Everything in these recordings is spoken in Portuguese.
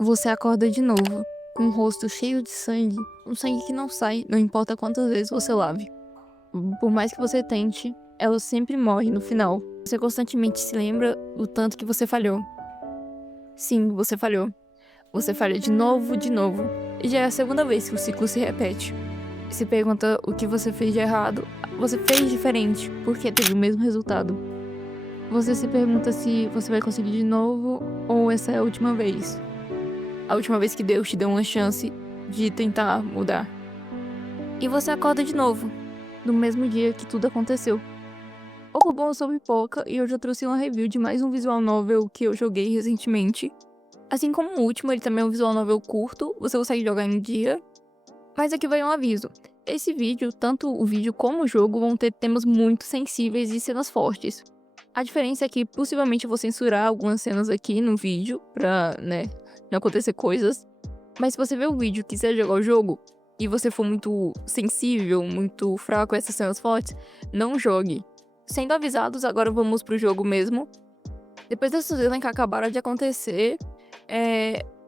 Você acorda de novo, com o rosto cheio de sangue, um sangue que não sai, não importa quantas vezes você lave. Por mais que você tente, ela sempre morre no final. Você constantemente se lembra o tanto que você falhou. Sim, você falhou. Você falha de novo, e já é a segunda vez que o ciclo se repete. Se pergunta o que você fez de errado, você fez diferente, porque teve o mesmo resultado. Você se pergunta se você vai conseguir de novo, ou essa é a última vez. A última vez que Deus te deu uma chance de tentar mudar. E você acorda de novo, no mesmo dia que tudo aconteceu. Ou bom, eu sou Pipoca e hoje eu trouxe uma review de mais um visual novel que eu joguei recentemente. Assim como o último, ele também é um visual novel curto, você consegue jogar em um dia. Mas aqui vai um aviso. Esse vídeo, tanto o vídeo como o jogo, vão ter temas muito sensíveis e cenas fortes. A diferença é que possivelmente eu vou censurar algumas cenas aqui no vídeo pra, não acontecer coisas. Mas se você ver o vídeo e quiser jogar o jogo, e você for muito sensível, muito fraco a essas cenas fortes, não jogue. Sendo avisados, agora vamos pro jogo mesmo. Depois dessa cena que acabaram de acontecer,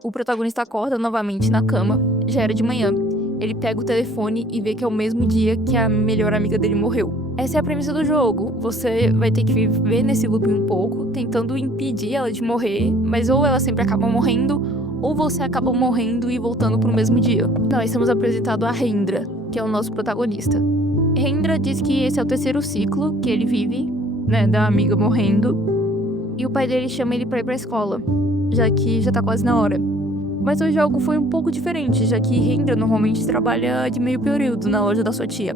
o protagonista acorda novamente na cama. Já era de manhã. Ele pega o telefone e vê que é o mesmo dia que a melhor amiga dele morreu. Essa é a premissa do jogo. Você vai ter que viver nesse loop um pouco, tentando impedir ela de morrer, mas ou ela sempre acaba morrendo, ou você acaba morrendo e voltando pro mesmo dia. Nós somos apresentados a Rendra, que é o nosso protagonista. Rendra diz que esse é o terceiro ciclo que ele vive, da amiga morrendo, e o pai dele chama ele pra ir pra escola, já que já tá quase na hora. Mas hoje algo foi um pouco diferente, já que Rendra normalmente trabalha de meio período na loja da sua tia.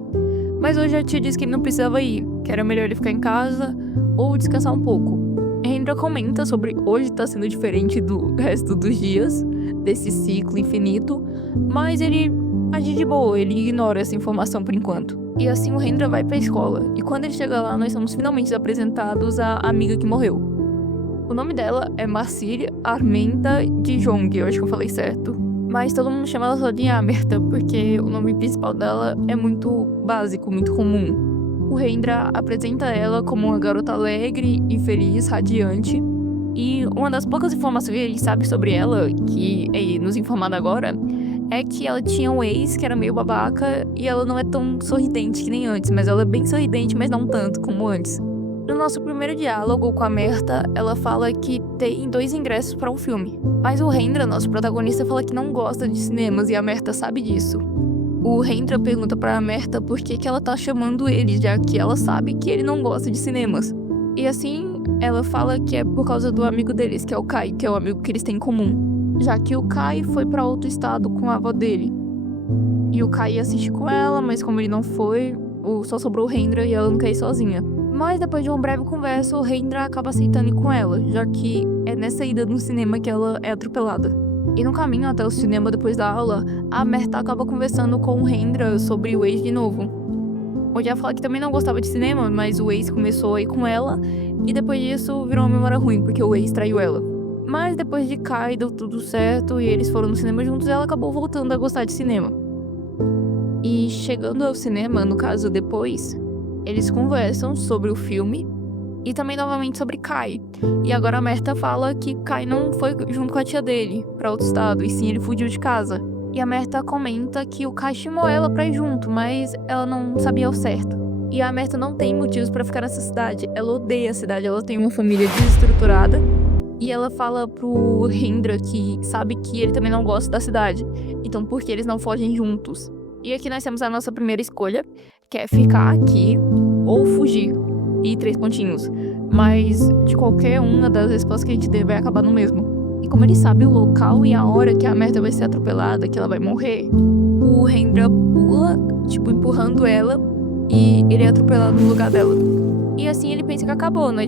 Mas hoje a tia disse que ele não precisava ir, que era melhor ele ficar em casa ou descansar um pouco. Rendra comenta sobre hoje tá sendo diferente do resto dos dias, desse ciclo infinito, mas ele age de boa, ele ignora essa informação por enquanto. E assim o Rendra vai pra escola, e quando ele chega lá, nós somos finalmente apresentados à amiga que morreu. O nome dela é Marcília Armenta de Jong, eu acho que eu falei certo. Mas todo mundo chama ela só de Amerta, porque o nome principal dela é muito básico, muito comum. O Rendra apresenta ela como uma garota alegre e feliz, radiante. E uma das poucas informações que ele sabe sobre ela, que é nos informado agora, é que ela tinha um ex que era meio babaca e ela não é tão sorridente que nem antes, mas ela é bem sorridente, mas não tanto como antes. No nosso primeiro diálogo com a Merta, ela fala que tem 2 ingressos para um filme. Mas o Rendra, nosso protagonista, fala que não gosta de cinemas e a Merta sabe disso. O Rendra pergunta pra Merta por que ela tá chamando ele, já que ela sabe que ele não gosta de cinemas. E assim, ela fala que é por causa do amigo deles, que é o Kai, que é o amigo que eles têm em comum. Já que o Kai foi pra outro estado com a avó dele. E o Kai ia assistir com ela, mas como ele não foi, só sobrou o Rendra e ela não quer ir sozinha. Mas depois de uma breve conversa, o Rendra acaba aceitando ir com ela, já que é nessa ida no cinema que ela é atropelada. E no caminho até o cinema depois da aula, a Merta acaba conversando com o Rendra sobre o ex de novo. Onde ela fala que também não gostava de cinema, mas o ex começou a ir com ela, e depois disso virou uma memória ruim, porque o ex traiu ela. Mas depois de Kai deu tudo certo e eles foram no cinema juntos, ela acabou voltando a gostar de cinema. E chegando ao cinema, no caso depois, eles conversam sobre o filme e também novamente sobre Kai. E agora a Merta fala que Kai não foi junto com a tia dele pra outro estado, e sim ele fugiu de casa. E a Merta comenta que o Kai chamou ela pra ir junto, mas ela não sabia ao certo. E a Merta não tem motivos pra ficar nessa cidade, ela odeia a cidade, ela tem uma família desestruturada. E ela fala pro Rendra que sabe que ele também não gosta da cidade, então por que eles não fogem juntos? E aqui nós temos a nossa primeira escolha, que é ficar aqui ou fugir. E 3 pontinhos. Mas de qualquer uma das respostas que a gente der vai acabar no mesmo. E como ele sabe o local e a hora que a Merta vai ser atropelada, que ela vai morrer, o Rendra pula, empurrando ela, e ele é atropelado no lugar dela. E assim ele pensa que acabou, né?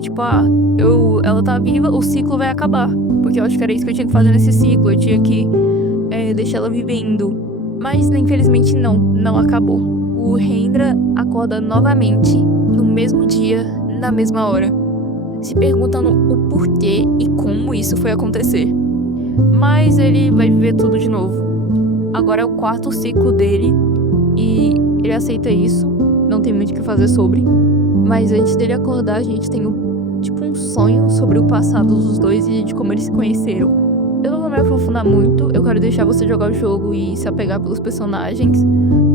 Ela tá viva, o ciclo vai acabar. Porque eu acho que era isso que eu tinha que fazer nesse ciclo, eu tinha que deixar ela vivendo. Mas infelizmente não acabou. O Rendra acorda novamente, no mesmo dia, na mesma hora, se perguntando o porquê e como isso foi acontecer. Mas ele vai viver tudo de novo. Agora é o 4º ciclo dele e ele aceita isso, não tem muito o que fazer sobre. Mas antes dele acordar, a gente tem um sonho sobre o passado dos dois e de como eles se conheceram. Eu não vou me aprofundar muito, eu quero deixar você jogar o jogo e se apegar pelos personagens,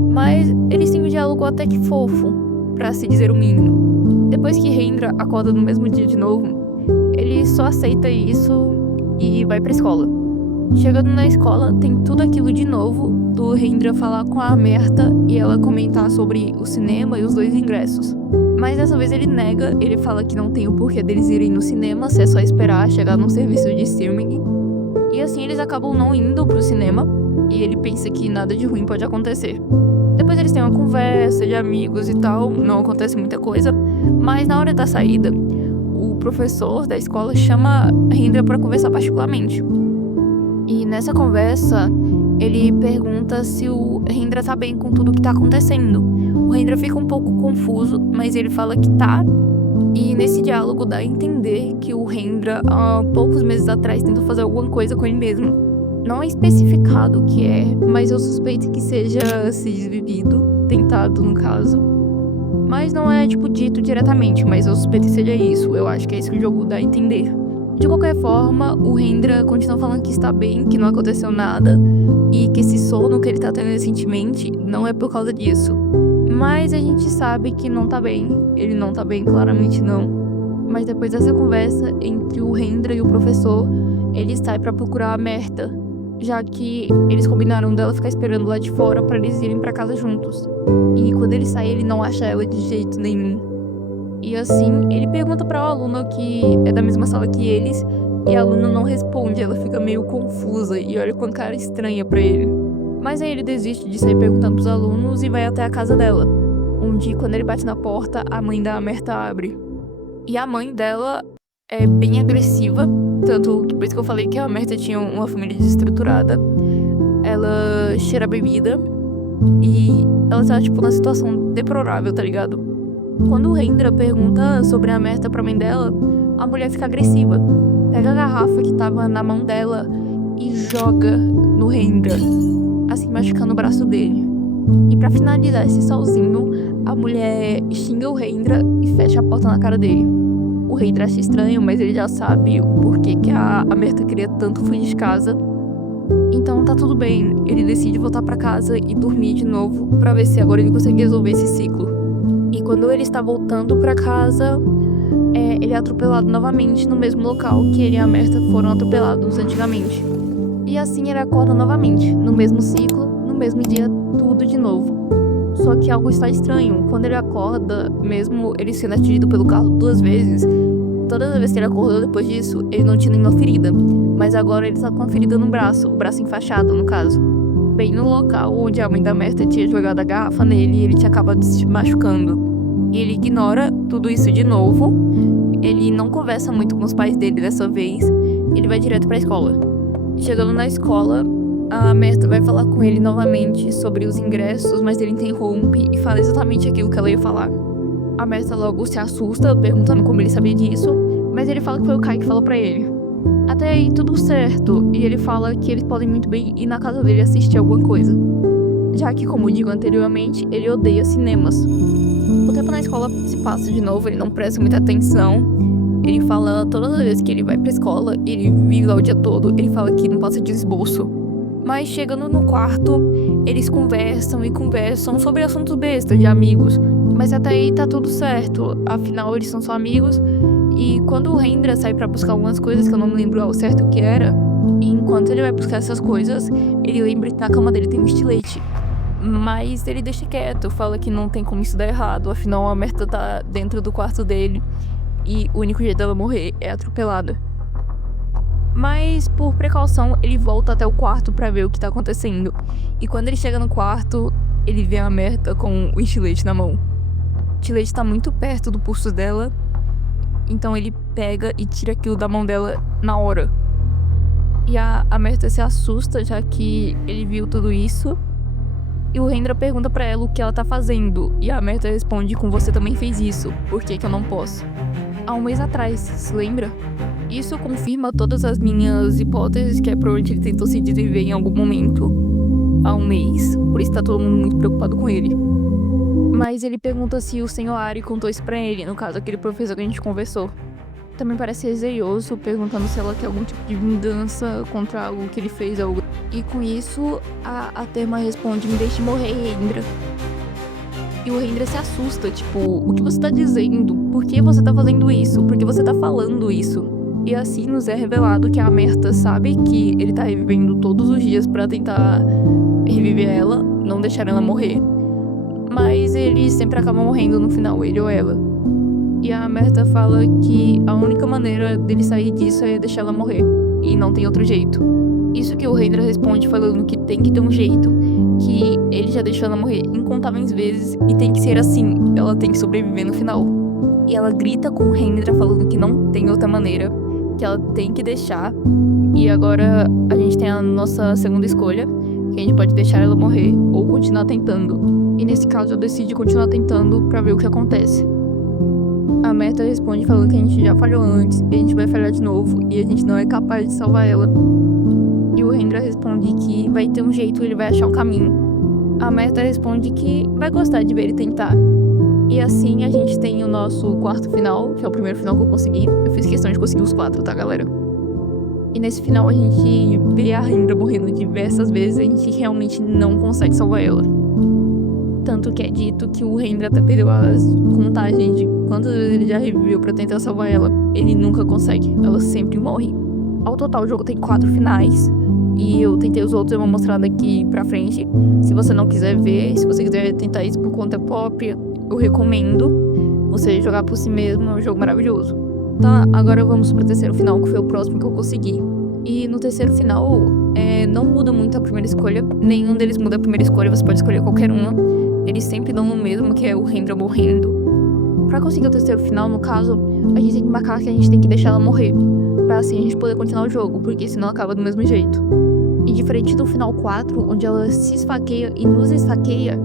mas eles têm um diálogo até que fofo, pra se dizer o mínimo. Depois que Rendra acorda no mesmo dia de novo, ele só aceita isso e vai pra escola. Chegando na escola, tem tudo aquilo de novo, do Rendra falar com a Amerta e ela comentar sobre o cinema e os 2 ingressos. Mas dessa vez ele nega, ele fala que não tem o porquê deles irem no cinema, se é só esperar chegar num serviço de streaming. E assim eles acabam não indo pro cinema, e ele pensa que nada de ruim pode acontecer. Depois eles têm uma conversa de amigos e tal, não acontece muita coisa, mas na hora da saída, o professor da escola chama Rendra pra conversar particularmente. E nessa conversa, ele pergunta se o Rendra tá bem com tudo que tá acontecendo. O Rendra fica um pouco confuso, mas ele fala que tá. E nesse diálogo dá a entender que o Rendra, há poucos meses atrás, tentou fazer alguma coisa com ele mesmo. Não é especificado o que é, mas eu suspeito que seja se desvivido, tentado no caso. Mas não é, dito diretamente, mas eu suspeito que seja isso. Eu acho que é isso que o jogo dá a entender. De qualquer forma, o Rendra continua falando que está bem, que não aconteceu nada, e que esse sono que ele tá tendo recentemente não é por causa disso. Mas a gente sabe que não tá bem. Ele não tá bem, claramente não. Mas depois dessa conversa entre o Rendra e o professor, ele sai pra procurar a Amerta, já que eles combinaram dela ficar esperando lá de fora pra eles irem pra casa juntos. E quando ele sai, ele não acha ela de jeito nenhum. E assim, ele pergunta pra uma aluna que é da mesma sala que eles, e a aluna não responde, ela fica meio confusa e olha com cara estranha pra ele. Mas aí ele desiste de sair perguntando pros alunos e vai até a casa dela, onde quando ele bate na porta, a mãe da Amerta abre. E a mãe dela é bem agressiva, tanto que por isso que eu falei que a Amerta tinha uma família desestruturada. Ela cheira bebida e ela tá numa situação deplorável, tá ligado? Quando o Rendra pergunta sobre a Amerta pra mãe dela, a mulher fica agressiva. Pega a garrafa que tava na mão dela e joga no Rendra, assim machucando o braço dele. E pra finalizar esse solzinho, a mulher xinga o Rendra e fecha a porta na cara dele. O Rendra acha estranho, mas ele já sabe o porquê que a Amerta queria tanto fugir de casa. Então tá tudo bem, ele decide voltar pra casa e dormir de novo pra ver se agora ele consegue resolver esse ciclo. E quando ele está voltando pra casa, ele é atropelado novamente no mesmo local que ele e a Amerta foram atropelados antigamente. E assim ele acorda novamente, no mesmo ciclo, no mesmo dia, tudo de novo. Só que algo está estranho. Quando ele acorda, mesmo ele sendo atingido pelo carro 2 vezes, todas as vezes que ele acordou depois disso, ele não tinha nenhuma ferida. Mas agora ele está com uma ferida no braço, o braço enfaixado no caso. Bem no local onde a mãe da Amerta tinha jogado a garrafa nele e ele tinha acabado se machucando. E ele ignora tudo isso de novo. Ele não conversa muito com os pais dele dessa vez. Ele vai direto pra escola. Chegando na escola, a Amerta vai falar com ele novamente sobre os ingressos, mas ele interrompe e fala exatamente aquilo que ela ia falar. A Amerta logo se assusta, perguntando como ele sabia disso, mas ele fala que foi o Kai que falou pra ele. Até aí tudo certo, e ele fala que eles podem muito bem ir na casa dele assistir alguma coisa. Já que, como digo anteriormente, ele odeia cinemas. O tempo na escola se passa de novo, ele não presta muita atenção. Ele fala todas as vezes que ele vai pra escola, ele vive lá o dia todo, ele fala que não passa de esboço. Mas chegando no quarto, eles conversam e conversam sobre assuntos bestas de amigos. Mas até aí tá tudo certo, afinal eles são só amigos. E quando o Rendra sai pra buscar algumas coisas que eu não me lembro ao certo o que era, e enquanto ele vai buscar essas coisas, ele lembra que na cama dele tem um estilete. Mas ele deixa quieto, fala que não tem como isso dar errado, afinal a Amerta tá dentro do quarto dele e o único jeito dela morrer é atropelada. Mas por precaução ele volta até o quarto pra ver o que tá acontecendo. E quando ele chega no quarto, ele vê a Amerta com o estilete na mão. O estilete tá muito perto do pulso dela, então ele pega e tira aquilo da mão dela na hora. E a Amerta se assusta, já que ele viu tudo isso. E o Rendra pergunta pra ela o que ela tá fazendo. E a Amerta responde com: você também fez isso, por que que eu não posso? Há 1 mês atrás, se lembra? Isso confirma todas as minhas hipóteses, que é provavelmente ele tentou se desviver em algum momento. Há 1 mês, por isso tá todo mundo muito preocupado com ele. Mas ele pergunta se o Sr. Ari contou isso pra ele, no caso aquele professor que a gente conversou. também parece reseioso, perguntando se ela quer algum tipo de vingança contra algo que ele fez. E com isso, a Terma responde: me deixe morrer, Rendra. E o Rendra se assusta, tipo, o que você tá dizendo? Por que você tá fazendo isso? Por que você tá falando isso? E assim nos é revelado que a Amerta sabe que ele tá revivendo todos os dias pra tentar reviver ela, não deixar ela morrer. Mas ele sempre acaba morrendo no final, ele ou ela. E a Amerta fala que a única maneira dele sair disso é deixar ela morrer. E não tem outro jeito. Isso que o Rendra responde falando que tem que ter um jeito. Que ele já deixou ela morrer incontáveis vezes e tem que ser assim. Ela tem que sobreviver no final. E ela grita com o Rendra falando que não tem outra maneira. Que ela tem que deixar. E agora a gente tem a nossa segunda escolha. Que a gente pode deixar ela morrer ou continuar tentando. E nesse caso eu decidi continuar tentando pra ver o que acontece. A Merta responde falando que a gente já falhou antes e a gente vai falhar de novo e a gente não é capaz de salvar ela. E o Rendra responde que vai ter um jeito, ele vai achar um caminho. A Merta responde que vai gostar de ver ele tentar. E assim a gente tem o nosso quarto final, que é o primeiro final que eu consegui. Eu fiz questão de conseguir os 4, tá, galera? E nesse final a gente vê a Rendra morrendo diversas vezes e a gente realmente não consegue salvar ela. Tanto que é dito que o Rendra até perdeu as contagens de quantas vezes ele já reviveu pra tentar salvar ela. Ele nunca consegue, ela sempre morre. Ao total o jogo tem 4 finais. E eu tentei os outros, eu vou mostrar daqui pra frente. Se você não quiser ver, se você quiser tentar isso por conta própria, eu recomendo você jogar por si mesmo, é um jogo maravilhoso. Tá, agora vamos pro terceiro final, que foi o próximo que eu consegui. E no terceiro final, não muda muito a primeira escolha. Nenhum deles muda a primeira escolha, você pode escolher qualquer uma. Eles sempre dão no mesmo, que é o Rendra morrendo. Pra conseguir o terceiro final, no caso, a gente tem que marcar que a gente tem que deixar ela morrer. Pra assim a gente poder continuar o jogo, porque senão acaba do mesmo jeito. E diferente do final 4, onde ela se esfaqueia e nos esfaqueia,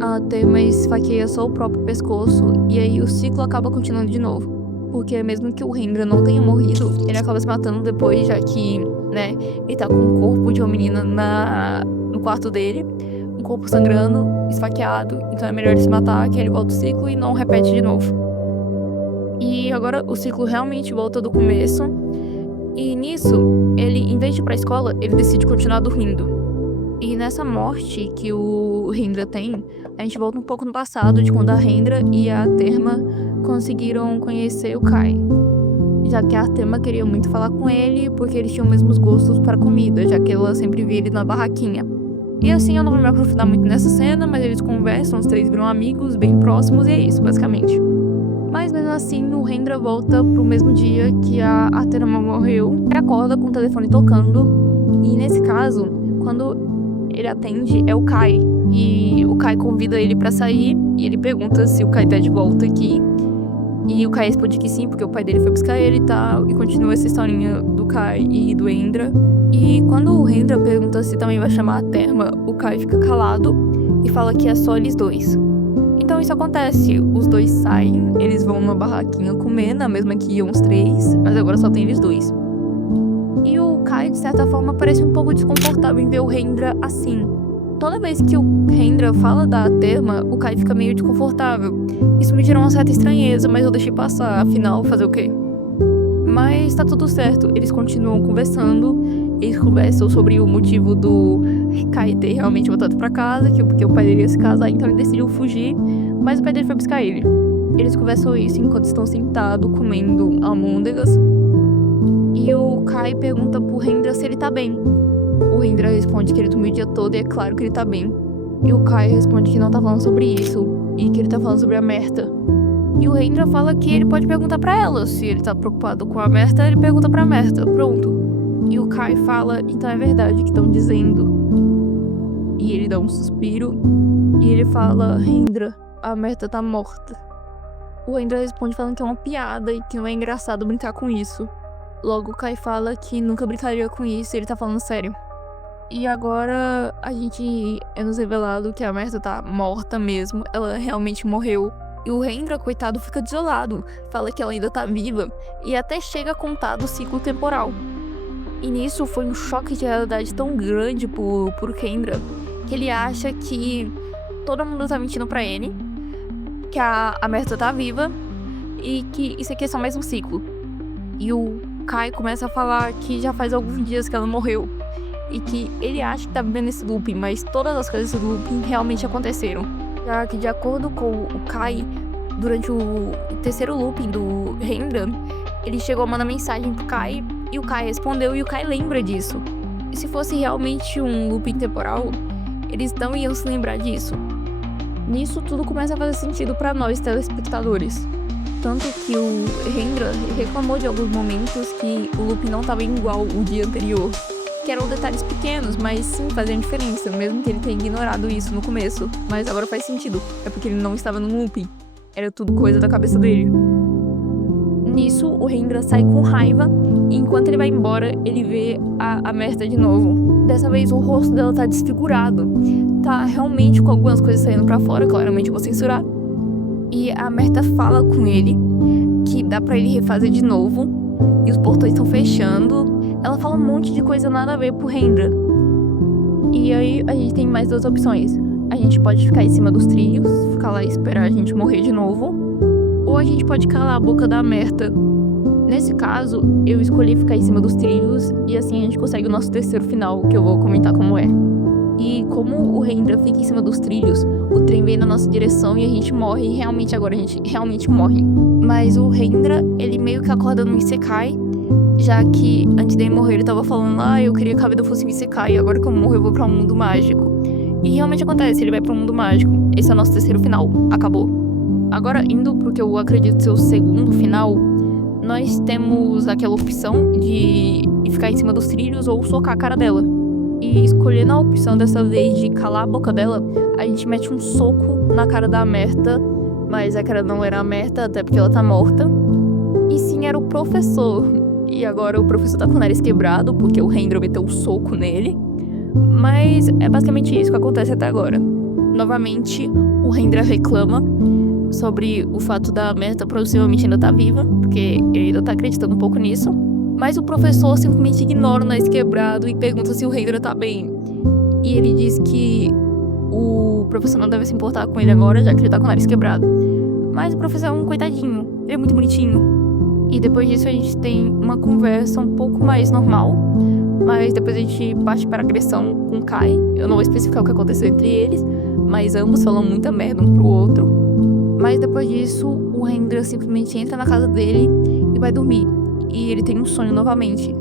a Terma esfaqueia só o próprio pescoço, e aí o ciclo acaba continuando de novo. Porque mesmo que o Rendra não tenha morrido, ele acaba se matando depois, já que, né, ele tá com o corpo de uma menina no quarto dele, um corpo sangrando, esfaqueado, então é melhor ele se matar, que ele volta o ciclo e não repete de novo. E agora o ciclo realmente volta do começo, e nisso, ele, em vez de ir pra escola, ele decide continuar dormindo. E nessa morte que o Rendra tem, a gente volta um pouco no passado, de quando a Rendra e a Terma conseguiram conhecer o Kai. Já que a Terma queria muito falar com ele, porque eles tinham os mesmos gostos para comida, já que ela sempre via ele na barraquinha. E assim, eu não vou me aprofundar muito nessa cena, mas eles conversam, os 3 viram amigos, bem próximos, e é isso, basicamente. Mas mesmo assim, o Rendra volta pro mesmo dia que a Terma morreu, e acorda com o telefone tocando, e nesse caso, quando ele atende, é o Kai. E o Kai convida ele pra sair, e ele pergunta se o Kai tá de volta aqui. E o Kai responde que sim, porque o pai dele foi buscar ele e tal, e continua essa historinha do Kai e do Rendra. E quando o Rendra pergunta se também vai chamar a Terma, o Kai fica calado e fala que é só eles dois. Então isso acontece, os dois saem, eles vão numa barraquinha comer, na mesma que iam os 3, mas agora só tem eles dois. E o Kai, de certa forma, parece um pouco desconfortável em ver o Rendra assim. Toda vez que o Rendra fala da Terma, o Kai fica meio desconfortável. Isso me gerou uma certa estranheza, mas eu deixei passar, afinal, fazer o quê? Mas tá tudo certo, eles continuam conversando, eles conversam sobre o motivo do Kai ter realmente voltado pra casa, porque o pai dele ia se casar, então ele decidiu fugir, mas o pai dele foi buscar ele. Eles conversam isso enquanto estão sentados, comendo almôndegas, e o Kai pergunta pro Rendra se ele tá bem. O Rendra responde que ele dormiu o dia todo e é claro que ele tá bem. E o Kai responde que não tá falando sobre isso, e que ele tá falando sobre a Merta. E o Rendra fala que ele pode perguntar pra ela. Se ele tá preocupado com a Merta, ele pergunta pra Merta. Pronto. E o Kai fala, então é verdade que estão dizendo. E ele dá um suspiro. E ele fala, Rendra, a Merta tá morta. O Rendra responde falando que é uma piada e que não é engraçado brincar com isso. Logo o Kai fala que nunca brincaria com isso e ele tá falando sério. E agora a gente é nos revelado que a Merta tá morta mesmo. Ela realmente morreu. E o Rendra, coitado, fica desolado. Fala que ela ainda tá viva. E até chega a contar do ciclo temporal. E nisso foi um choque de realidade tão grande pro Rendra, que ele acha que todo mundo tá mentindo pra ele. Que a Merta tá viva. E que isso aqui é só mais um ciclo. E o Kai começa a falar que já faz alguns dias que ela morreu. E que ele acha que tá vivendo esse looping, mas todas as coisas do looping realmente aconteceram. Já que, de acordo com o Kai, durante o terceiro looping do Rendra, ele chegou a mandar mensagem pro Kai, e o Kai respondeu, e o Kai lembra disso. E se fosse realmente um looping temporal, eles não iam se lembrar disso. Nisso, tudo começa a fazer sentido pra nós, telespectadores. Tanto que o Rendra reclamou de alguns momentos que o looping não tava igual o dia anterior. Que eram detalhes pequenos, mas sim faziam diferença, mesmo que ele tenha ignorado isso no começo. Mas agora faz sentido, é porque ele não estava no looping. Era tudo coisa da cabeça dele. Nisso, o Rendra sai com raiva, e enquanto ele vai embora, ele vê a Merta de novo. Dessa vez, o rosto dela tá desfigurado. Tá realmente com algumas coisas saindo pra fora, claramente eu vou censurar. E a Merta fala com ele que dá pra ele refazer de novo, e os portões estão fechando. Ela fala um monte de coisa nada a ver pro Rendra. E aí a gente tem mais duas opções. A gente pode ficar em cima dos trilhos, ficar lá e esperar a gente morrer de novo. Ou a gente pode calar a boca da Merta. Nesse caso, eu escolhi ficar em cima dos trilhos, e assim a gente consegue o nosso terceiro final, que eu vou comentar como é. E como o Rendra fica em cima dos trilhos, o trem vem na nossa direção e a gente morre, e realmente agora a gente realmente morre. Mas o Rendra, ele meio que acorda no Isekai, já que antes dele morrer ele tava falando, eu queria que a vida fosse um Isekai, e agora que eu morro eu vou pra um mundo mágico. E realmente acontece, ele vai pra um mundo mágico. Esse é o nosso terceiro final, acabou. Agora, indo pro que eu acredito ser o segundo final, nós temos aquela opção de ficar em cima dos trilhos ou socar a cara dela. E escolhendo a opção dessa vez de calar a boca dela, a gente mete um soco na cara da Merta, mas a cara não era a Merta, até porque ela tá morta. E sim, era o professor. E agora o professor tá com o nariz quebrado, porque o Rendra meteu um soco nele. Mas é basicamente isso que acontece até agora. Novamente, o Rendra reclama sobre o fato da Merta possivelmente ainda tá viva, porque ele ainda tá acreditando um pouco nisso. Mas o professor simplesmente ignora o nariz quebrado e pergunta se o Rendra tá bem. E ele diz que o professor não deve se importar com ele agora, já que ele tá com o nariz quebrado. Mas o professor é um coitadinho, ele é muito bonitinho. E depois disso a gente tem uma conversa um pouco mais normal, mas depois a gente parte para a agressão com o Kai. Eu não vou especificar o que aconteceu entre eles, mas ambos falam muita merda um pro outro. Mas depois disso, o Rendra simplesmente entra na casa dele e vai dormir. E ele tem um sonho novamente.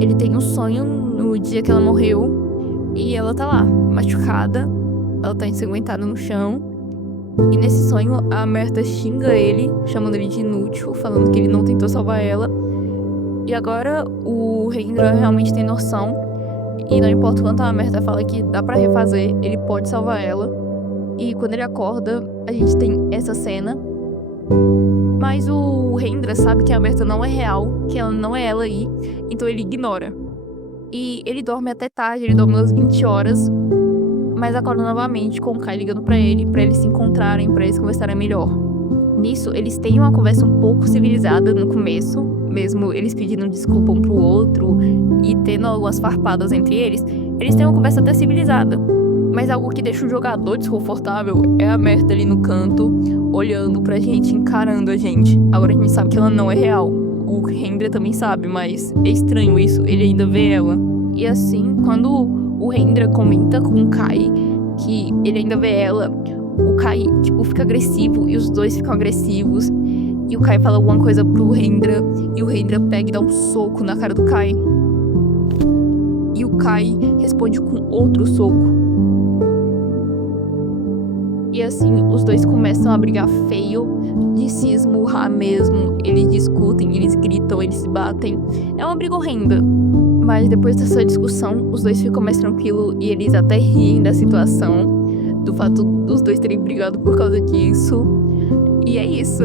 Ele tem um sonho no dia que ela morreu, e ela tá lá, machucada, ela tá ensanguentada no chão. E nesse sonho, a Merta xinga ele, chamando ele de inútil, falando que ele não tentou salvar ela. E agora o Rendra realmente tem noção, e não importa o quanto a Merta fala que dá pra refazer, ele pode salvar ela. E quando ele acorda, a gente tem essa cena. Mas o Rendra sabe que a Merta não é real, que ela não é ela aí, então ele ignora. E ele dorme até tarde, ele dorme umas 20 horas, mas acorda novamente com o Kai ligando pra eles se encontrarem, pra eles conversarem melhor. Nisso, eles têm uma conversa um pouco civilizada no começo, mesmo eles pedindo desculpa um pro outro e tendo algumas farpadas entre eles têm uma conversa até civilizada. Mas algo que deixa o jogador desconfortável é a Merta ali no canto, olhando pra gente, encarando a gente. Agora a gente sabe que ela não é real. O Rendra também sabe, mas é estranho isso, ele ainda vê ela. E assim, quando o Rendra comenta com o Kai que ele ainda vê ela, o Kai, fica agressivo e os dois ficam agressivos. E o Kai fala alguma coisa pro Rendra e o Rendra pega e dá um soco na cara do Kai. E o Kai responde com outro soco. E assim, os dois começam a brigar feio, de se esmurrar mesmo. Eles discutem, eles gritam, eles se batem. É uma briga horrenda. Mas depois dessa discussão, os dois ficam mais tranquilos e eles até riem da situação, do fato dos dois terem brigado por causa disso. E é isso.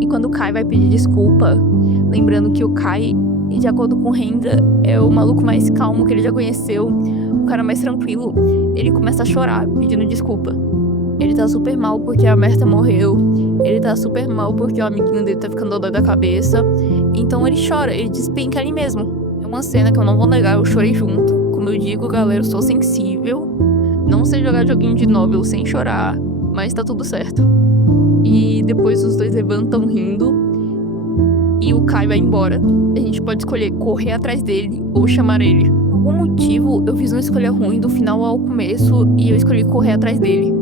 E quando o Kai vai pedir desculpa, lembrando que o Kai, de acordo com o Rendra, é o maluco mais calmo que ele já conheceu, o cara mais tranquilo, ele começa a chorar, pedindo desculpa. Ele tá super mal porque a Merta morreu. Ele tá super mal porque o amiguinho dele tá ficando doido da cabeça. Então ele chora, ele despenca ali mesmo. É uma cena que eu não vou negar, eu chorei junto. Como eu digo, galera, eu sou sensível. Não sei jogar joguinho de novel sem chorar, mas tá tudo certo. E depois os dois levantam rindo. e o Kai vai embora. A gente pode escolher correr atrás dele ou chamar ele. Por algum motivo, eu fiz uma escolha ruim do final ao começo e eu escolhi correr atrás dele.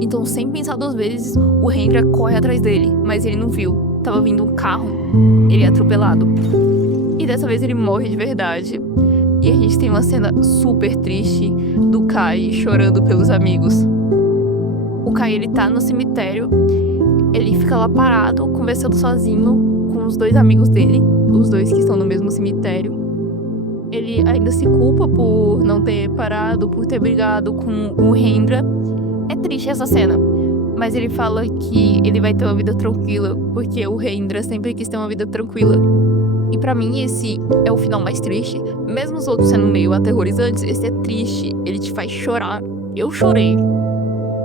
Então, sem pensar 2 vezes, o Hendra corre atrás dele, mas ele não viu. Tava vindo um carro, ele é atropelado. E dessa vez ele morre de verdade. E a gente tem uma cena super triste do Kai chorando pelos amigos. O Kai, ele tá no cemitério, ele fica lá parado, conversando sozinho com os 2 amigos dele, os 2 que estão no mesmo cemitério. Ele ainda se culpa por não ter parado, por ter brigado com o Hendra. É triste essa cena, mas ele fala que ele vai ter uma vida tranquila, porque o Hendra sempre quis ter uma vida tranquila. E pra mim esse é o final mais triste, mesmo os outros sendo meio aterrorizantes, esse é triste, ele te faz chorar. Eu chorei.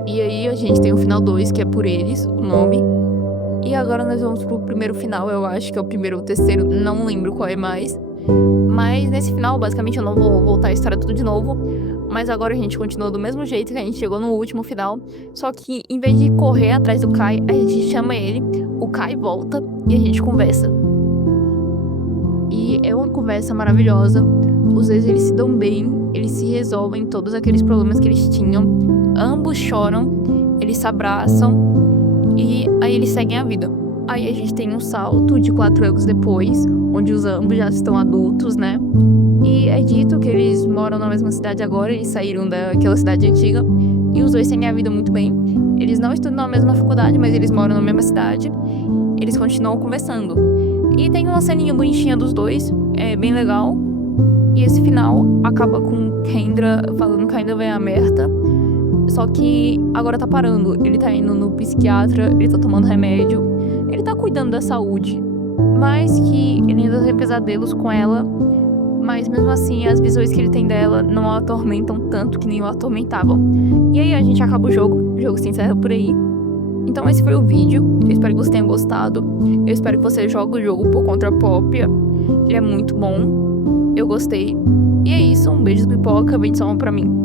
E aí a gente tem o final 2, que é Por Eles, o nome. E agora nós vamos pro primeiro final, eu acho que é o primeiro ou terceiro, não lembro qual é mais. Mas nesse final, basicamente, eu não vou voltar a história tudo de novo. Mas agora a gente continua do mesmo jeito que a gente chegou no último final. Só que em vez de correr atrás do Kai, a gente chama ele, o Kai volta e a gente conversa. E é uma conversa maravilhosa. Os dois, eles se dão bem, eles se resolvem todos aqueles problemas que eles tinham. Ambos choram, eles se abraçam e aí eles seguem a vida. Aí a gente tem um salto de 4 anos depois, onde os ambos já estão adultos, né? E é dito que eles moram na mesma cidade agora, eles saíram daquela cidade antiga. E os dois seguem a vida muito bem. Eles não estudam na mesma faculdade, mas eles moram na mesma cidade. Eles continuam conversando. E tem uma ceninha bonitinha dos dois, é bem legal. E esse final acaba com Hendra falando que ainda vai a merda. Só que agora tá parando. Ele tá indo no psiquiatra, ele tá tomando remédio. Ele tá cuidando da saúde. Mas que ele ainda tem pesadelos com ela. Mas mesmo assim, as visões que ele tem dela não a atormentam tanto que nem o atormentavam. E aí a gente acaba o jogo se encerra por aí. Então esse foi o vídeo, eu espero que você tenha gostado. Eu espero que você jogue o jogo por conta própria. Ele é muito bom, eu gostei. E é isso, um beijo do Pipoca, vem de salma pra mim.